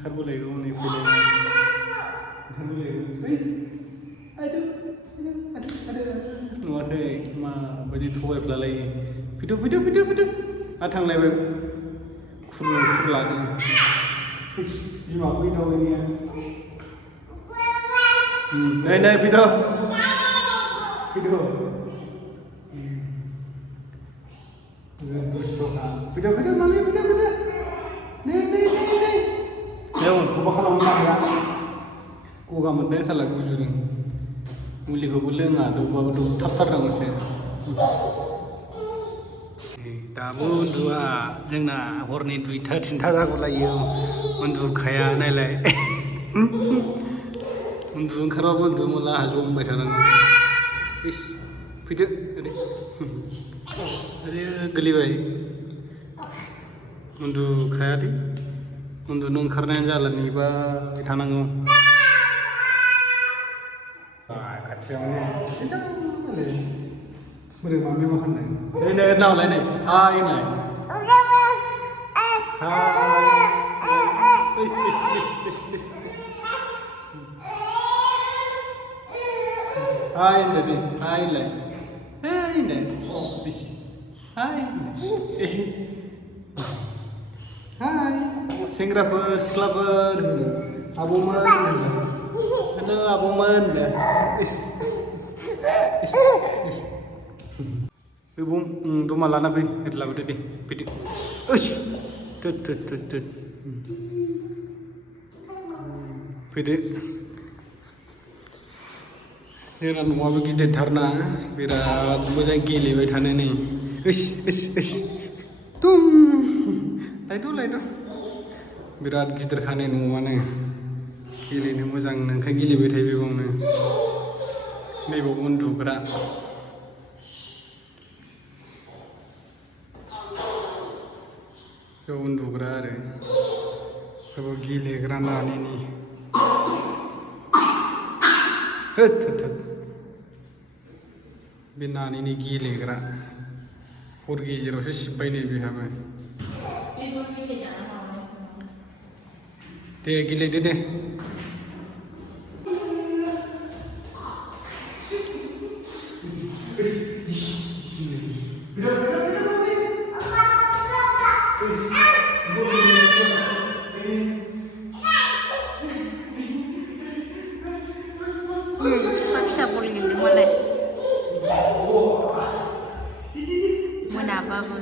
ओंखारबोलायगौ नै फैलायगौ नुवाखै माबायदि थगायफ्लालायो फैदो थांलायबाय खुर लादों बिमा फैदावैनिया नै फैद' दुस्थ'खा फैदो मामि फैदो नै खौबा खालामनो हाया गगा मोनदों साला गुजुदों मुलिखौबो लोङा दौबाबो दौथाबथारनांगौसो दाबो उन्दुआ जोंना हरनि 2टा 3टा जागुलायो उन्दुखाया नायलाय उन्दुनो ओंखारबाबो उन्दुनो मोनला जमबाय थानांगौ इस फैदो ओरै गोलैबाय उन्दुखायादे उन्दुनो ओंखारनायानो जाला नेबाय थानांगौ खाथियावनो बोरै मामि मा खालामदों नै नावलाय नै हाय होनलाय हाय होनदो दे हाय होनलाय हाय सेंग्राफोर सिख्लाफोर आबौमोन हेल' आबौमोन बे दमा लाना फै लाबोदो दे फैदो फैदो जोंना न'आबो गिदिरथारना बिराद मोजां गेलेबाय थानो नै तुम लायद' बिराद गिदिरखानाय न'आनो गेलेनो मोजां ओंखायनो गेलेबाय थायो बेयावनो नैबाव उन्दुग्रा बेयाव उन्दुग्रा आरो बेयाव गेलेग्रा नानिनि बे नानिनि गेलेग्रा हर गेजेरावसो सिबबाय नै बेहाबो दे गेलेदो दे फिसा बल गेलेदों मालाय मोनाबाबो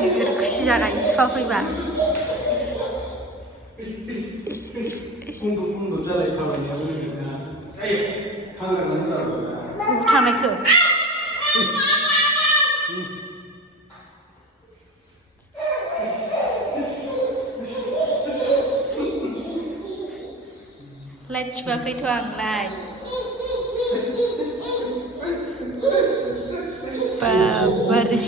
नोगोर खुसि जागाय बिफा फैबा थांनायखौ लाइट सुवाखैथ' आंलाय बाबारे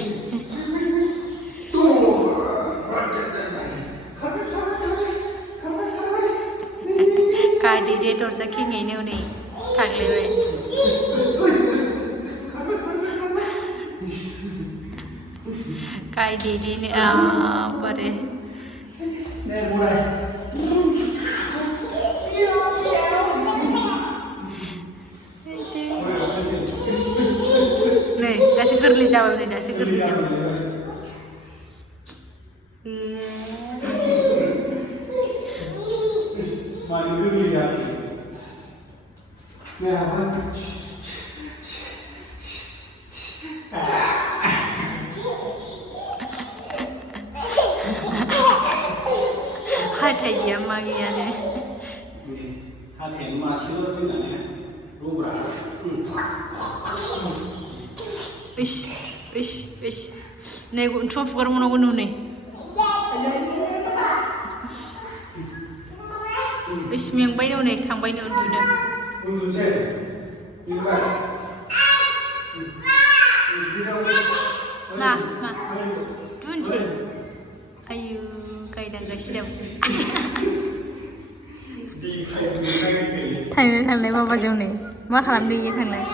गायदे दरजा खेङैनो हनै थांलायबाय गायदेनो बारे नै दासो गोरलै जाबाय नै दासो गोरलै जाबाय हाथाय गैया मा गैयानो हाथायानो मासेल' जोंना रब्रा नै उनथुमा फुगार मोनावगौ नुनै मेंबाय नो नै थांबाय नो उन्दुनो मा दुनसै आयु गायदांगासिनो थांलाय बाबाजों नै मा खालामदों इयो थांलाय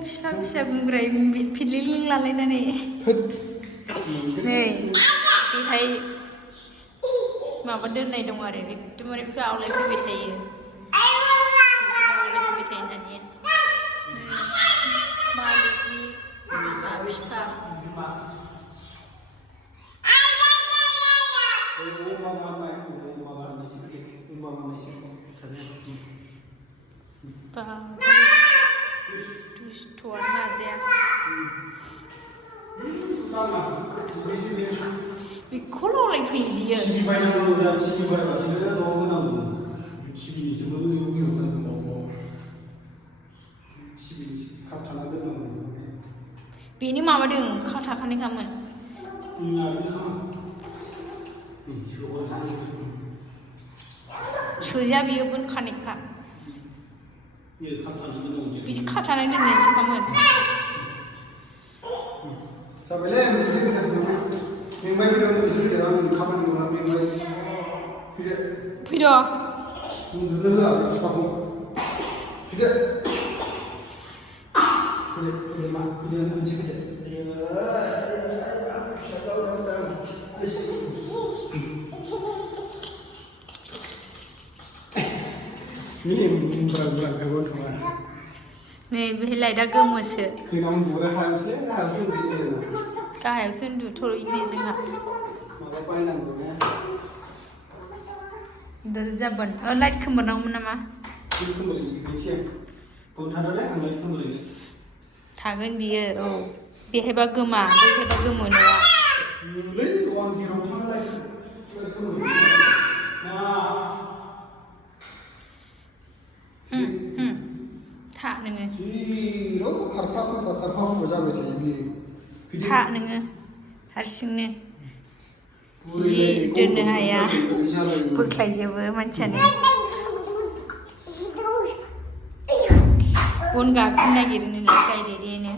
फिसा फिसा गुंग्राय फिदलिलिं लालायनानै नै बेहाय माबा दोननाय दं आरो एकदमबारे बेखौ आवलायफैबाय थायो आवलायफैबाय थायो नानिया मालिकनि बिमा बिफा दुस्थ'आनो लाजाया बेखौ रावलायफैयो बियो बेनो माबादों थाखानायखामोन सोजा बियो बोनखानायखा बिदि खाथानानै दोननायसोखामोन फैद' नै बेहाय लाइटआ गोमोसो गाहायावसो उन्दुथ'योनो जोंहा जाबोन लाइट खोमोरनांगौमोन नामा थागोन बियो औ बेहायबा गोमा बैहायबा गोमो न'आ था नोङो था नोङो हारसिंनो जि दोननो हाया बोख्लायजोबो मानसियानो बन गाखोनो नागिरो नोंलाय गायदेरेनो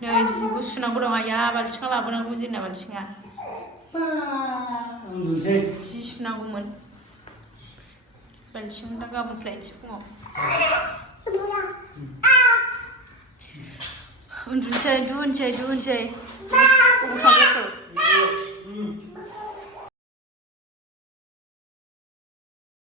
नै जिबो सुनांगौ दं आया बाल्थिङा लाबोनांगौ जोंना बाल्थिङा जि सुनांगौमोन बाल्थिं दा गाबोनसो लायनोसै फुङाव उन्दुनोसै दुनोसै